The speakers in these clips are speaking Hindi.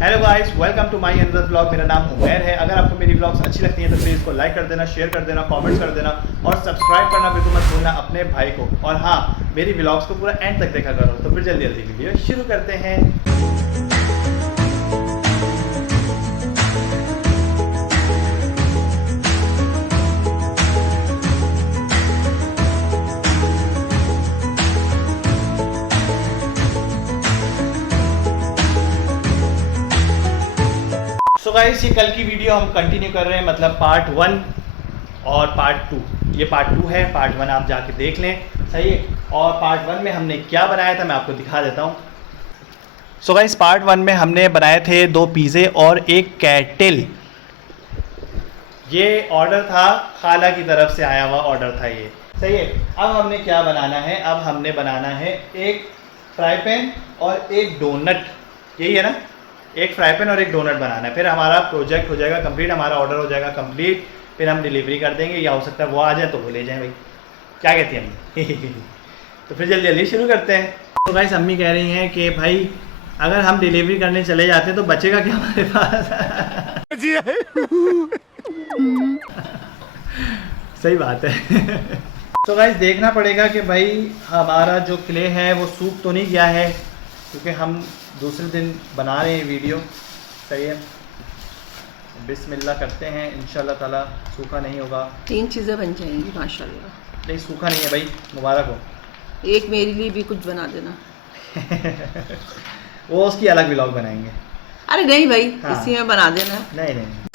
Hello guys, welcome to my another blog. मेरा नाम उमैर है। अगर आपको मेरी ब्लॉग्स अच्छी लगती हैं तो प्लीज़ इसको लाइक कर देना, शेयर कर देना, कमेंट्स कर देना और सब्सक्राइब करना बिल्कुल मत भूलना अपने भाई को। और हाँ, मेरी ब्लॉग्स को पूरा एंड तक देखा करो। तो फिर जल्दी जल्दी वीडियो शुरू करते हैं। सो गाइस, ये कल की वीडियो हम कंटिन्यू कर रहे हैं, मतलब पार्ट 1 और पार्ट 2। ये पार्ट 2 है, पार्ट 1 आप जाके देख लें, सही है। और पार्ट 1 में हमने क्या बनाया था मैं आपको दिखा देता हूँ। सो गाइस, पार्ट 1 में हमने बनाए थे 2 पिज़्ज़े और एक कैटल। ये ऑर्डर था, खाला की तरफ से आया हुआ ऑर्डर था ये, सही है। अब हमने क्या बनाना है, अब हमने बनाना है एक फ्राई पैन और एक डोनट। यही है ना, एक फ्राई पैन और एक डोनट बनाना है। फिर हमारा प्रोजेक्ट हो जाएगा कंप्लीट, हमारा ऑर्डर हो जाएगा कंप्लीट। फिर हम डिलीवरी कर देंगे, या हो सकता है वो आ जाए तो वो ले जाएं भाई, क्या कहती हैं अम्मी? तो फिर जल्दी जल्दी शुरू करते हैं। तो गाइस, अम्मी कह रही हैं कि भाई अगर हम डिलीवरी करने चले जाते हैं तो बचेगा क्या हमारे पास? सही बात है। तो गाइस, देखना पड़ेगा कि भाई हमारा जो क्ले है वो सूख तो नहीं गया है, क्योंकि हम दूसरे दिन बना रहे हैं वीडियो, सही है। बिस्मिल्लाह करते हैं, इंशाल्लाह ताला सूखा नहीं होगा। 3 चीज़ें बन जाएंगी माशाल्लाह। नहीं, सूखा नहीं है भाई, मुबारक हो। एक मेरे लिए भी कुछ बना देना। वो उसकी अलग व्लॉग बनाएंगे। अरे नहीं भाई, हाँ। इसी में बना देना। नहीं नहीं।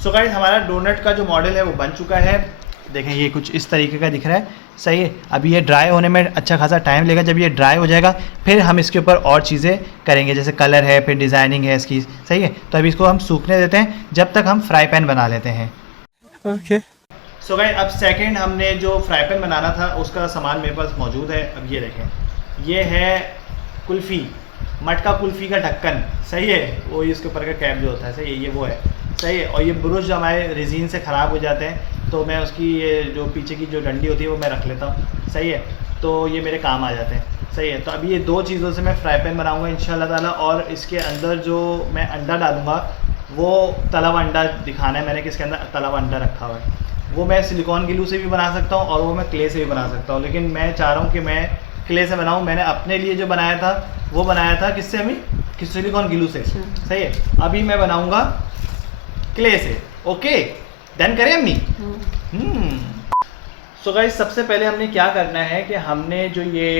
सो गाइस, हमारा डोनट का जो मॉडल है वो बन चुका है। देखें, ये कुछ इस तरीके का दिख रहा है, सही है। अभी ये ड्राई होने में अच्छा खासा टाइम लगेगा। जब ये ड्राई हो जाएगा फिर हम इसके ऊपर और चीज़ें करेंगे, जैसे कलर है, फिर डिज़ाइनिंग है इसकी, सही है। तो अभी इसको हम सूखने देते हैं जब तक हम फ्राई पैन बना लेते हैं। ओके। सो गाइस, अब सेकंड हमने जो फ्राई पैन बनाना था उसका सामान मेरे पास मौजूद है। अब ये देखें, ये है कुल्फ़ी, मटका कुल्फ़ी का ढक्कन, सही है। वो इसके ऊपर का कैप जो होता है, सही है, ये वो है, सही है। और ये ब्रुश जो हमारे रेजिन से ख़राब हो जाते हैं तो मैं उसकी ये जो पीछे की जो डंडी होती है वो मैं रख लेता हूँ, सही है। तो ये मेरे काम आ जाते हैं, सही है। तो अभी ये 2 चीज़ों से मैं फ्राई पैन बनाऊँगा इंशाल्लाह ताला। और इसके अंदर जो मैं अंडा डालूँगा वो तला हुआ अंडा दिखाना है मैंने कि इसके अंदर तला हुआ अंडा रखा हुआ है। वो मैं सिलिकॉन ग्लू से भी बना सकता हूँ और वो मैं क्ले से भी बना सकता हूँ, लेकिन मैं चाह रहा हूँ कि मैं क्ले से बनाऊँ। मैंने अपने लिए जो बनाया था वो बनाया था किससे अम्मी? किस सिलिकॉन ग्लू से, सही है। अभी मैं बनाऊँगा क्ले से। ओके, डन करें अम्मी? सो गाइस, सबसे पहले हमने क्या करना है कि हमने जो ये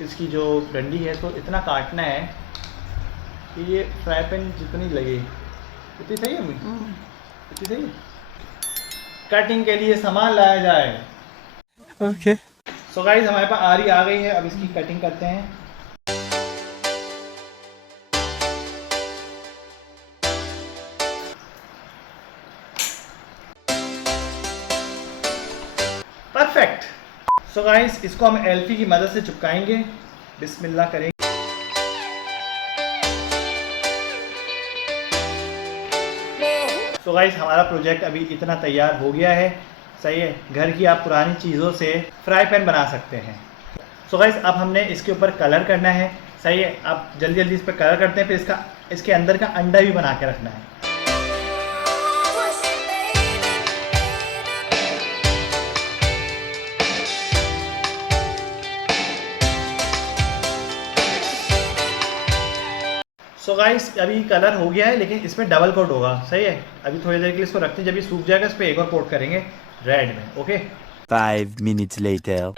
इसकी जो डंडी है तो इतना काटना है कि ये फ्राई पैन जितनी लगे इतनी सही है अम्मी, इतनी सही है। कटिंग के लिए सामान लाया जाए। ओके। सो गाइस, हमारे पास आरी आ गई है, अब इसकी कटिंग करते हैं। परफेक्ट। सो गाइस, इसको हम एल्फी की मदद से चिपकाएंगे। बिस्मिल्लाह करेंगे। सो गाइस, हमारा प्रोजेक्ट अभी इतना तैयार हो गया है, सही है। घर की आप पुरानी चीज़ों से फ्राई पैन बना सकते हैं। सो गाइस, अब हमने इसके ऊपर कलर करना है, सही है। आप जल्दी जल्दी इस पर कलर करते हैं, फिर इसके अंदर का अंडा भी बना के रखना है। सो गाइस, अभी कलर हो गया है लेकिन इसमें डबल कोट होगा, सही है। अभी थोड़ी देर के लिए इसको रखते हैं, जब ये सूख जाएगा इस पर एक और कोट करेंगे रेड में। Okay. 5 minutes later.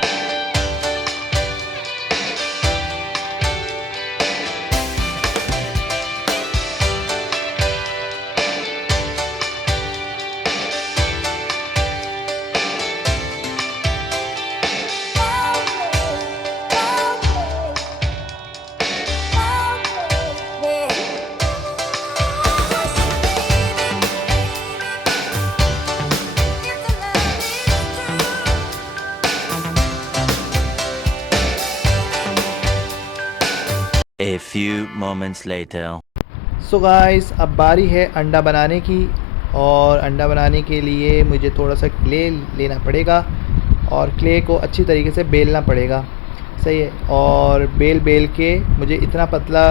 moments later. So guys अब बारी है अंडा बनाने की, और अंडा बनाने के लिए मुझे थोड़ा सा क्ले लेना पड़ेगा और क्ले को अच्छी तरीके से बेलना पड़ेगा, सही है। और बेल के मुझे इतना पतला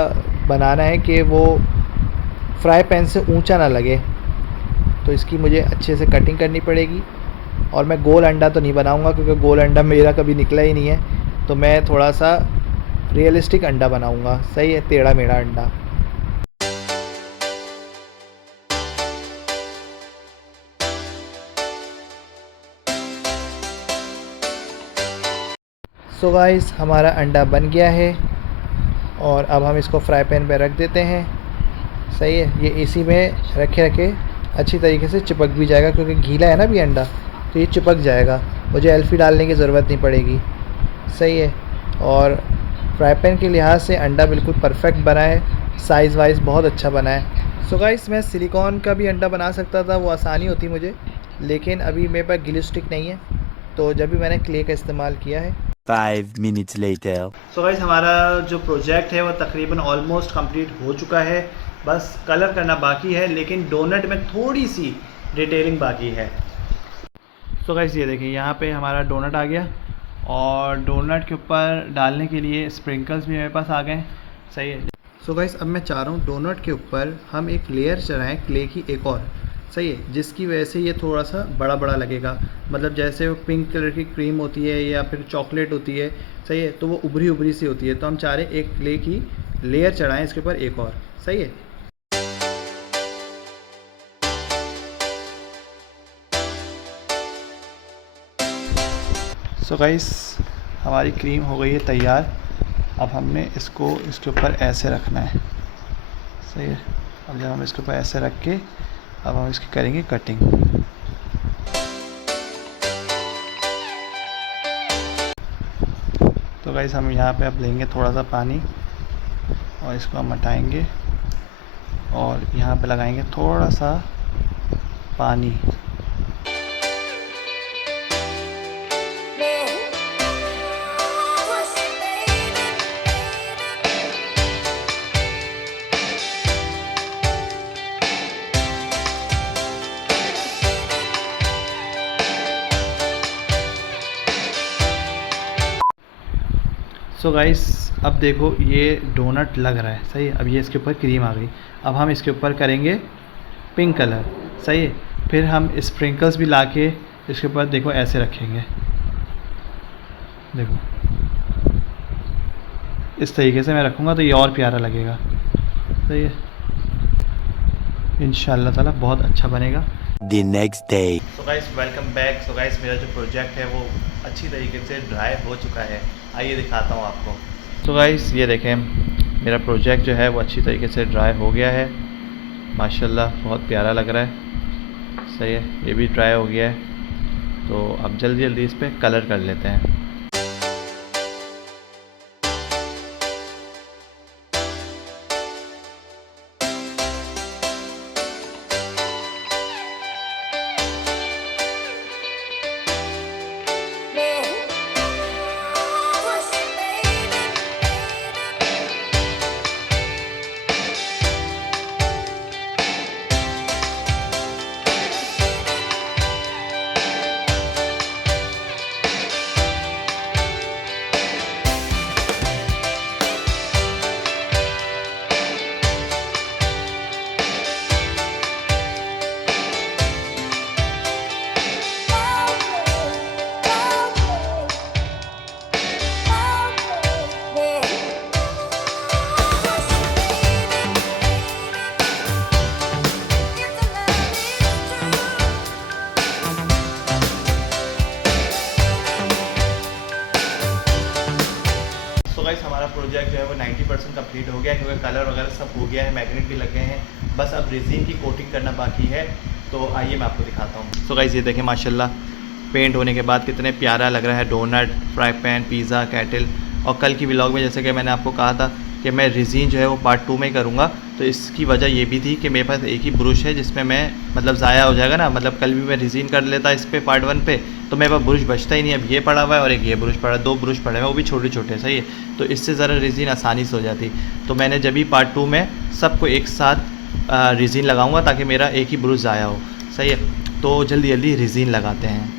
बनाना है कि वो फ्राई पैन से ऊंचा ना लगे, तो इसकी मुझे अच्छे से कटिंग करनी पड़ेगी। और मैं गोल अंडा तो नहीं बनाऊंगा क्योंकि गोल अंडा मेरा कभी निकला ही नहीं है, तो मैं थोड़ा सा रियलिस्टिक अंडा बनाऊंगा, सही है, टेढ़ा मेढ़ा अंडा। सो गाइस हमारा अंडा बन गया है और अब हम इसको फ्राई पैन पे रख देते हैं, सही है। ये इसी में रखे अच्छी तरीके से चिपक भी जाएगा क्योंकि गीला है ना भी अंडा, तो ये चिपक जाएगा, मुझे एल्फी डालने की ज़रूरत नहीं पड़ेगी, सही है। और फ्राई पैन के लिहाज से अंडा बिल्कुल परफेक्ट बना है, साइज़ वाइज बहुत अच्छा बना है। सो गाइस मैं सिलिकॉन का भी अंडा बना सकता था, वो आसानी होती मुझे, लेकिन अभी मेरे पास ग्लू स्टिक नहीं है, तो जब भी मैंने क्ले का इस्तेमाल किया है। 5 minutes later. सो गाइस हमारा जो प्रोजेक्ट है वो तकरीबन ऑलमोस्ट कंप्लीट हो चुका है, बस कलर करना बाकी है, लेकिन डोनट में थोड़ी सी डिटेलिंग बाकी है। सो गाइस ये देखिए यहाँ पे हमारा डोनट आ गया, और डोनट के ऊपर डालने के लिए स्प्रिंकल्स भी मेरे पास आ गए, सही है। सो गाइस अब मैं चाह रहा हूँ डोनट के ऊपर हम एक लेयर चढ़ाएं क्ले की एक और, सही है, जिसकी वजह से ये थोड़ा सा बड़ा बड़ा लगेगा, मतलब जैसे वो पिंक कलर की क्रीम होती है या फिर चॉकलेट होती है, सही है, तो वो उभरी उभरी सी होती है, तो हम चाह रहे हैं एक क्ले की लेयर चढ़ाएं इसके ऊपर एक और, सही है। सो गाइस हमारी क्रीम हो गई है तैयार, अब हमने इसको इसके ऊपर ऐसे रखना है, सही है। अब जब हम इसके ऊपर ऐसे रख के अब हम इसकी करेंगे कटिंग। तो गाइस हम यहाँ पे अब लेंगे थोड़ा सा पानी और इसको हम हटाएंगे और यहाँ पे लगाएंगे थोड़ा सा पानी। सो गाइस अब देखो ये डोनट लग रहा है, सही है। अब ये इसके ऊपर क्रीम आ गई, अब हम इसके ऊपर करेंगे पिंक कलर, सही है। फिर हम स्प्रिंकल्स भी लाके इसके ऊपर देखो ऐसे रखेंगे, देखो इस तरीके से मैं रखूँगा तो ये और प्यारा लगेगा, सही है। इंशाल्लाह ताला बहुत अच्छा बनेगा। The next day. So guys welcome back. So guys मेरा जो प्रोजेक्ट है वो अच्छी तरीके से ड्राई हो चुका है, आइए दिखाता हूँ आपको। सो गाइस ये देखें मेरा प्रोजेक्ट जो है वो अच्छी तरीके से ड्राई हो गया है, माशाल्लाह बहुत प्यारा लग रहा है, सही है। ये भी ड्राई हो गया है, तो अब जल्दी जल्दी इस पर कलर कर लेते हैं। गाइस हमारा प्रोजेक्ट जो है वो 90% कंप्लीट हो गया है, क्योंकि कलर वगैरह सब हो गया है, मैग्नेट भी लग गए हैं, बस अब रेजिन की कोटिंग करना बाकी है। तो आइए मैं आपको दिखाता हूँ। सो गाइस ये देखें माशाल्लाह पेंट होने के बाद कितने प्यारा लग रहा है donut, fry pan, pizza, kettle. और कल की व्लॉग में जैसे कि मैंने आपको कहा था कि मैं रेज़िन जो है वो पार्ट 2 में करूँगा। तो इसकी वजह ये भी थी कि मेरे पास एक ही ब्रश है जिसमें मैं मतलब ज़ाया हो जाएगा ना, मतलब कल भी मैं रेज़िन कर लेता इस पे पार्ट 1 पे, तो मेरे पास ब्रश बचता ही नहीं। अब ये पड़ा हुआ है और एक ये ब्रश पड़ा, 2 ब्रश पड़े हैं, वो भी छोटे छोटे, सही है। तो इससे ज़रा रेज़िन आसानी से हो जाती। तो मैंने जब भी पार्ट 2 में सबको एक साथ रेज़िन लगाऊँगा ताकि मेरा एक ही ब्रश ज़ाया हो, सही है। तो जल्दी जल्दी रेज़िन लगाते हैं।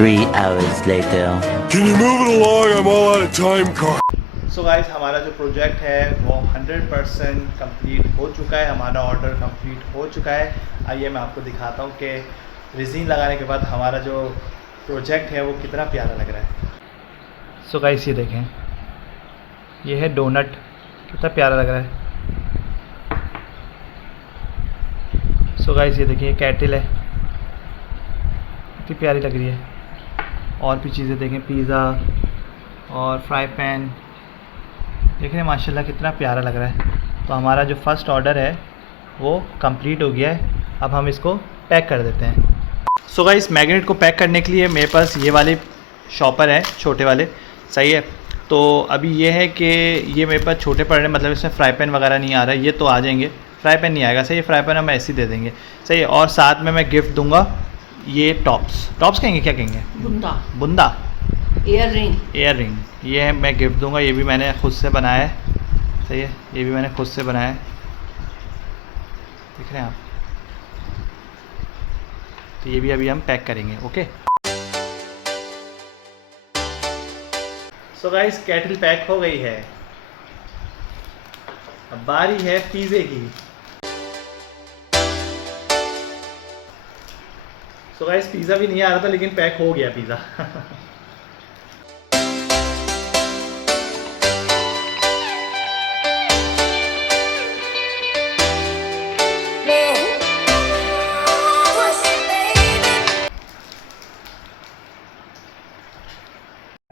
Three hours later. Can you move it along? I'm all out of time, car. So guys, हमारा जो प्रोजेक्ट है वो 100% कंप्लीट हो चुका है, हमारा ऑर्डर कंप्लीट हो चुका है। आइए मैं आपको दिखाता हूँ कि रेज़िन लगाने के बाद हमारा जो प्रोजेक्ट है वो कितना प्यारा लग रहा है। सो गाइस ये देखें, ये है डोनट, कितना प्यारा लग रहा है। सो गाइस ये देखिए कैटल है, कितनी प्यारी लग रही है। और भी चीज़ें देखें, पिज़्ज़ा और फ्राई पैन, देख रहे हैं माशाल्लाह कितना प्यारा लग रहा है। तो हमारा जो फर्स्ट ऑर्डर है वो कंप्लीट हो गया है। अब हम इसको पैक कर देते हैं। सो गाइस, मैग्नेट को पैक करने के लिए मेरे पास ये वाले शॉपर है, छोटे वाले, सही है। तो अभी ये है कि ये मेरे पास छोटे पड़ रहे हैं, मतलब इसमें फ्राई पैन वगैरह नहीं आ रहा है। ये तो आ जाएंगे, फ्राई पैन नहीं आएगा, सही है। फ्राई पैन हम ऐसे ही दे देंगे, सही है। और साथ में मैं गिफ्ट दूंगा ये टॉप्स कहेंगे, क्या कहेंगे, बुंदा, ईयर रिंग, ये है मैं गिफ्ट दूंगा। ये भी मैंने खुद से बनाया है, सही है। ये भी मैंने खुद से बनाया है, देख रहे हैं आप। तो ये भी अभी हम पैक करेंगे, okay. So guys, kettle pack हो गई है। अब बारी है पिज़्ज़े की। सो गाइस, पिज़्ज़ा भी नहीं आ रहा था लेकिन पैक हो गया pizza.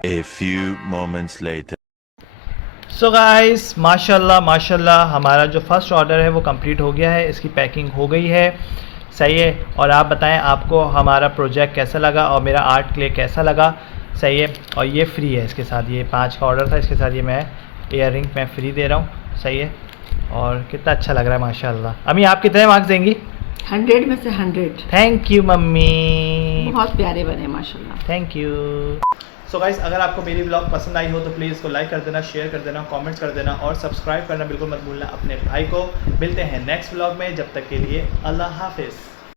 A few moments later. So guys, माशाल्लाह हमारा जो फर्स्ट ऑर्डर है वो कंप्लीट हो गया है, इसकी पैकिंग हो गई है, सही है। और आप बताएं आपको हमारा प्रोजेक्ट कैसा लगा और मेरा आर्ट क्ले कैसा लगा, सही है। और ये फ्री है इसके साथ, ये 5 का ऑर्डर था, इसके साथ ये मैं ईयर रिंग मैं फ्री दे रहा हूँ, सही है। और कितना अच्छा लग रहा है माशाल्लाह। अम्मी आप कितने मार्क्स देंगी? 100 में से 100। थैंक यू मम्मी, बहुत प्यारे बने माशाल्लाह। Thank you. सो गाइस, अगर आपको मेरी व्लॉग पसंद आई हो तो प्लीज़ इसको लाइक कर देना, शेयर कर देना, कमेंट्स कर देना और सब्सक्राइब करना बिल्कुल मत भूलना अपने भाई को। मिलते हैं नेक्स्ट व्लॉग में, जब तक के लिए अल्लाह हाफिज़।